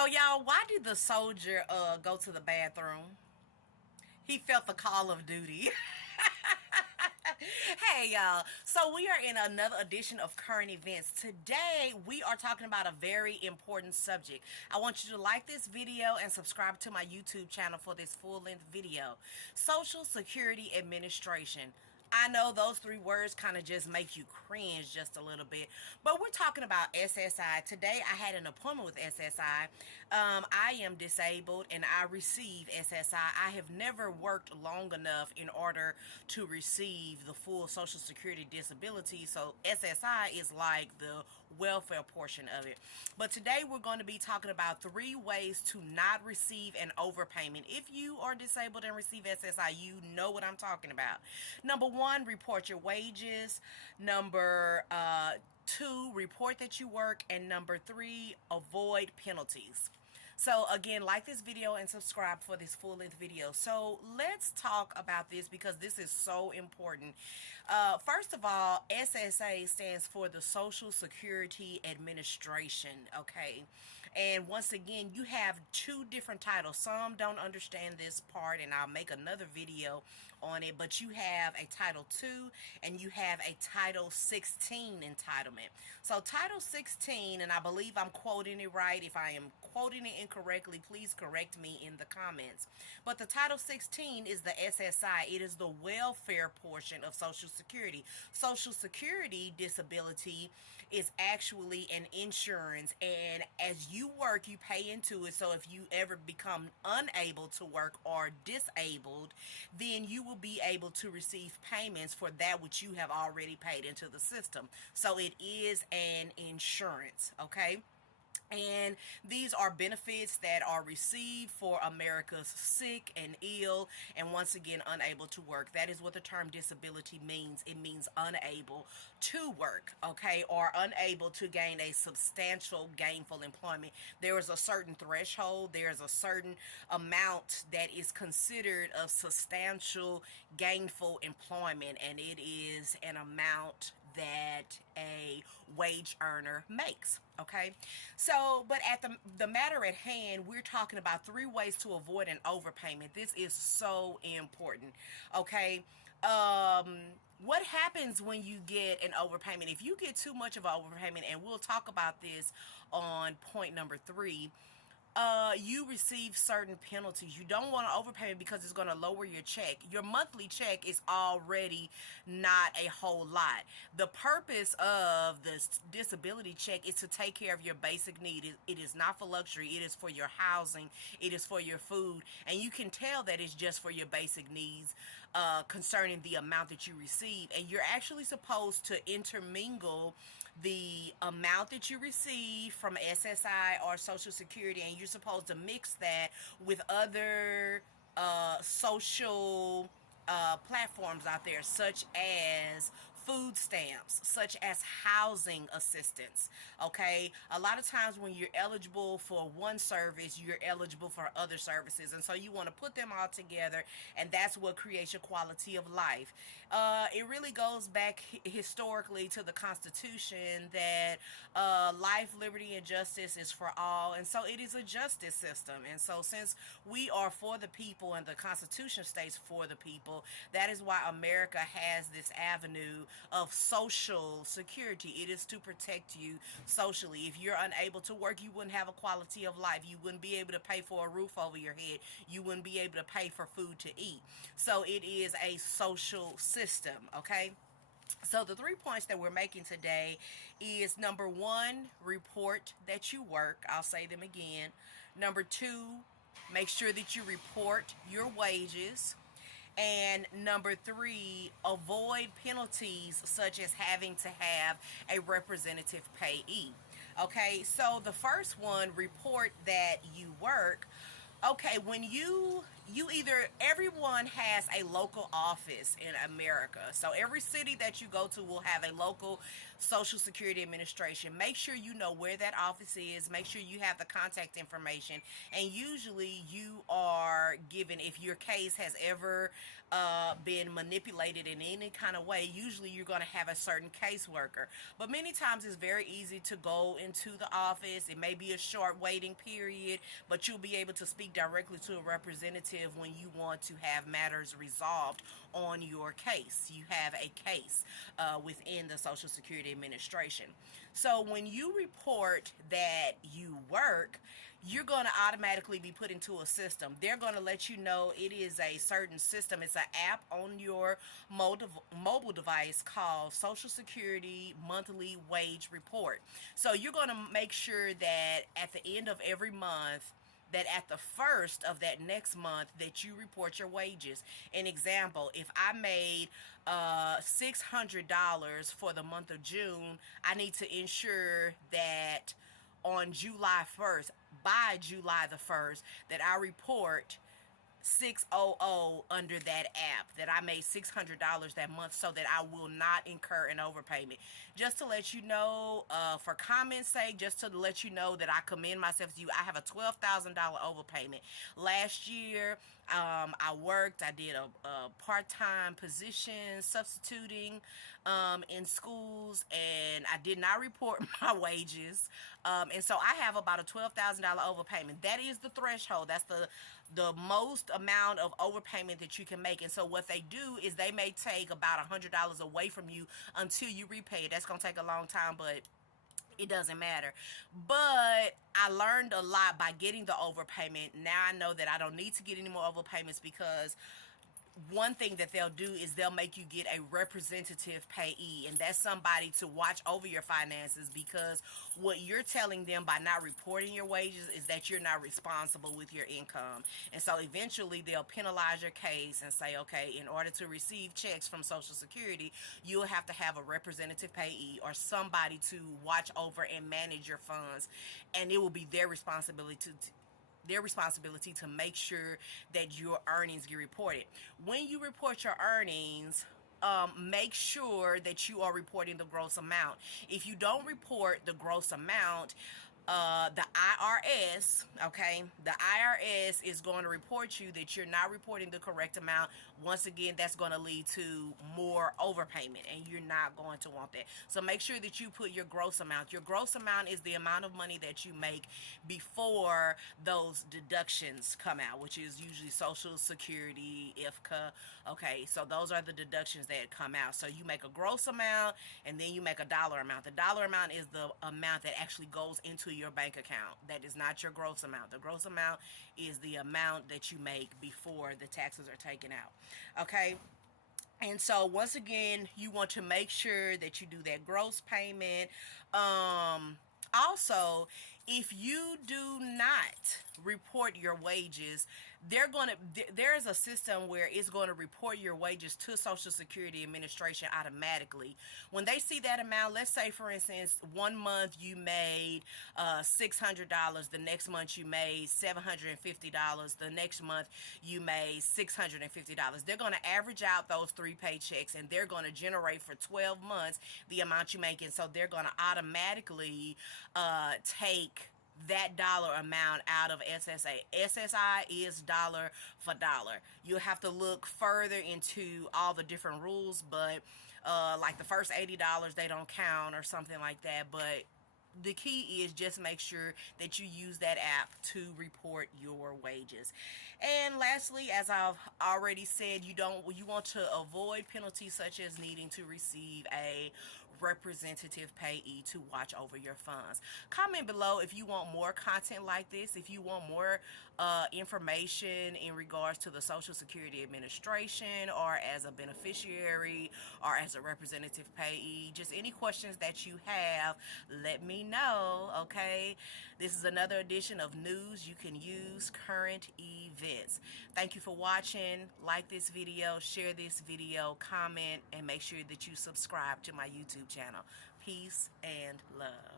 So, y'all, why did the soldier go to the bathroom? He felt the call of duty. Hey, y'all. So, we are in another edition of Current Events. Today, we are talking about a very important subject. I want you to like this video and subscribe to my YouTube channel for this full length video. Social Security Administration. I know those three words kind of just make you cringe just a little bit, but we're talking about SSI. Today I had an appointment with SSI. I am disabled and I receive SSI. I have never worked long enough in order to receive the full Social Security disability, so SSI is like the welfare portion of it. But today we're going to be talking about 3 ways to not receive an overpayment. If you are disabled and receive SSI, you know what I'm talking about. Number 1, report your wages. Number 2, report that you work. And number 3, avoid penalties. So again, like this video and subscribe for this full-length video. So let's talk about this because this is so important. First of all, SSA stands for the Social Security Administration, okay? And once again, you have 2 different titles. Some don't understand this part, and I'll make another video on it, but you have a Title II and you have a Title 16 entitlement. So Title 16, and I believe I'm quoting it right. If I am quoting it incorrectly, please correct me in the comments. But the Title 16 is the SSI. It is the welfare portion of Social Security. Social Security disability is actually an insurance, and as you work, you pay into it. So if you ever become unable to work or disabled, then you will be able to receive payments for that which you have already paid into the system. So it is an insurance, okay? And these are benefits that are received for America's sick and ill and once again unable to work. That is what the term disability means. It means unable to work, okay, or unable to gain a substantial gainful employment. There is a certain threshold. There is a certain amount that is considered of substantial gainful employment, and it is an amount that a wage earner makes, okay? So, but at the matter at hand, we're talking about 3 ways to avoid an overpayment. This is so important, okay? What happens when you get an overpayment? If you get too much of an overpayment, and we'll talk about this on point number 3, you receive certain penalties. You don't want to overpay because it's going to lower your check. Your monthly check is already not a whole lot. The purpose of this disability check is to take care of your basic need. It is not for luxury. It is for your housing. It is for your food. And you can tell that it's just for your basic needs concerning the amount that you receive. And you're actually supposed to intermingle the amount that you receive from SSI or Social Security, and you're supposed to mix that with other social platforms out there, such as food stamps, such as housing assistance, okay? A lot of times when you're eligible for one service, you're eligible for other services, and so you want to put them all together, and that's what creates your quality of life. It really goes back historically to the Constitution that life, liberty, and justice is for all, and so it is a justice system. And so since we are for the people and the Constitution states for the people, that is why America has this avenue of Social Security. It is to protect you socially. If you're unable to work, you wouldn't have a quality of life. You wouldn't be able to pay for a roof over your head. You wouldn't be able to pay for food to eat. So it is a social system, okay? So the 3 points that we're making today is number 1, report that you work. I'll say them again. Number 2, make sure that you report your wages. And number 3, avoid penalties such as having to have a representative payee. Okay, so the first one, report that you work. Okay, when you everyone has a local office in America. So every city that you go to will have a local Social Security Administration. Make sure you know where that office is. Make sure you have the contact information. And usually you are given, if your case has ever been manipulated in any kind of way, usually you're going to have a certain caseworker. But many times it's very easy to go into the office. It may be a short waiting period, but you'll be able to speak directly to a representative when you want to have matters resolved on your case. You have a case within the Social Security Administration. So when you report that you work, you're going to automatically be put into a system. They're going to let you know it is a certain system. It's an app on your mobile device called Social Security Monthly Wage Report. So you're going to make sure that at the end of every month, that at the first of that next month that you report your wages. An example, if I made $600 for the month of June, I need to ensure that on July 1st, by July the 1st, that I report 600 under that app, that I made $600 that month, so that I will not incur an overpayment. Just to let you know, for comments sake, just to let you know that I commend myself to you, I have a $12,000 overpayment. Last year, I worked, I did a part-time position substituting in schools, and I did not report my wages. And so I have about a $12,000 overpayment. That is the threshold. That's the most amount of overpayment that you can make. And so what they do is they may take about $100 away from you until you repay it. That's going to take a long time, but it doesn't matter. But I learned a lot by getting the overpayment. Now I know that I don't need to get any more overpayments, because one thing that they'll do is they'll make you get a representative payee, and that's somebody to watch over your finances, because what you're telling them by not reporting your wages is that you're not responsible with your income. And so eventually they'll penalize your case and say, okay, in order to receive checks from Social Security, you'll have to have a representative payee or somebody to watch over and manage your funds, and it will be their responsibility to make sure that your earnings get reported. When you report your earnings, make sure that you are reporting the gross amount. If you don't report the gross amount, the IRS, okay, the IRS is going to report you that you're not reporting the correct amount. Once again, that's going to lead to more overpayment, and you're not going to want that. So make sure that you put your gross amount. Your gross amount is the amount of money that you make before those deductions come out, which is usually Social Security, IFCA. Okay, so those are the deductions that come out. So you make a gross amount, and then you make a dollar amount. The dollar amount is the amount that actually goes into your bank account. That is not your gross amount. The gross amount is the amount that you make before the taxes are taken out. Okay? And so once again, you want to make sure that you do that gross payment. Also, if you do not report your wages, there's a system where it's going to report your wages to Social Security Administration automatically. When they see that amount, let's say for instance, one month you made $600, the next month you made $750, the next month you made $650. They're going to average out those 3 paychecks, and they're going to generate for 12 months the amount you make, and so they're going to automatically take that dollar amount out of SSI. SSI is dollar for dollar. You'll have to look further into all the different rules, but like the first $80 they don't count or something like that. But the key is just make sure that you use that app to report your wages. And lastly, as I've already said, you want to avoid penalties such as needing to receive a representative payee to watch over your funds. Comment below if you want more content like this, if you want more information in regards to the Social Security Administration, or as a beneficiary, or as a representative payee. Just any questions that you have, let me know, okay? This is another edition of News You Can Use, Current Events. Thank you for watching. Like this video, share this video, comment, and make sure that you subscribe to my YouTube channel. Peace and love.